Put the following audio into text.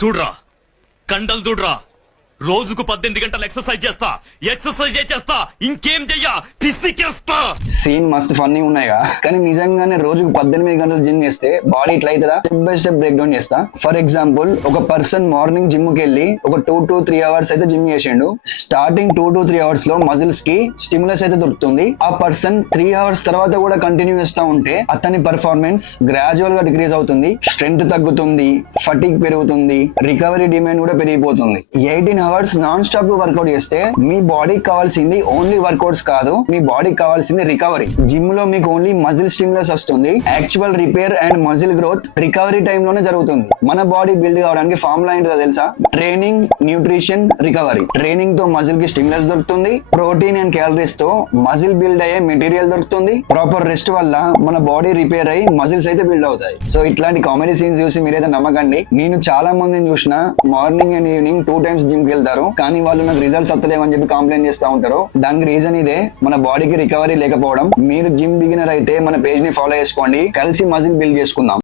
చూడరా కండలు చూడరా రోజుకు 18 గంటలు ఎక్సర్సైజ్ చేస్తా ఇంకేం చెయ్యా పిసికేస్తా. సీన్ మస్తు ఫన్నీ ఉన్నాయిగా, కానీ నిజంగానే రోజుకు 18 గంటలు జిమ్ చేస్తే బాడీ ఇట్లా అవుతుందా? Step by step break down చేస్తా. ఫర్ ఎగ్జాంపుల్, ఒక పర్సన్ మార్నింగ్ జిమ్ కి వెళ్ళి ఒక 2 to 3 అవర్స్ అయితే జిమ్ చేసిండు. స్టార్టింగ్ 2 to 3 అవర్స్ లో మజిల్స్ కి స్టిమ్యులస్ అయితే దొరుకుతుంది. ఆ పర్సన్ 3 అవర్స్ తర్వాత కూడా కంటిన్యూ చేస్తా ఉంటే అతని పర్ఫార్మెన్స్ గ్రాడ్యువల్ గా డిక్రీజ్ అవుతుంది, స్ట్రెంత్ తగ్గుతుంది, ఫటిక్ పెరుగుతుంది, రికవరీ డిమాండ్ కూడా పెరిగిపోతుంది. 18 అవర్స్ నాన్ స్టాప్ వర్కౌట్ చేస్తే మీ బాడీకి కావాల్సింది ఓన్లీ వర్కౌట్స్ కాదు, మీ బాడీకి కావాల్సింది రికవరీ. జిమ్ లో మీకు ఓన్లీ మజిల్ స్టిమ్యులస్ వస్తుంది, actual repair and muscle growth recovery time లోనే జరుగుతుంది. మన బాడీ బిల్డ్ కావడానికి ఫార్ములా ఏంటో తెలుసా? Training, nutrition, recovery. ట్రైనింగ్ తో మజిల్ కి స్టిమ్యులస్ దొరుకుతుంది, ప్రోటీన్ అండ్ క్యాలరీస్ తో మజిల్ బిల్డ్ అయ్యే మెటీరియల్ దొరుకుతుంది, ప్రాపర్ రెస్ట్ వల్ల మన బాడీ రిపేర్ అయ్యి మజిల్స్ అయితే బిల్డ్ అవుతాయి. సో ఇట్లాంటి కామెడీ సీన్స్ చూసి మీరైతే నమ్మకండి. నేను చాలా మందిని చూసిన morning and evening 2 times gym కి వెళ్తారు, కానీ వాళ్ళు నాకు రిజల్ట్స్ వస్తలేమని చెప్పి కంప్లైంట్ చేస్తూ ఉంటారు. దానికి రీజన్ ఇదే, మన బాడీకి రికవరీ లేకపోవడం. మీరు జిమ్ బిగినర్ అయితే మన పేజ్ ని ఫాలో చేసుకోండి, కలిసి మజిల్ బిల్డ్ చేసుకుందాం.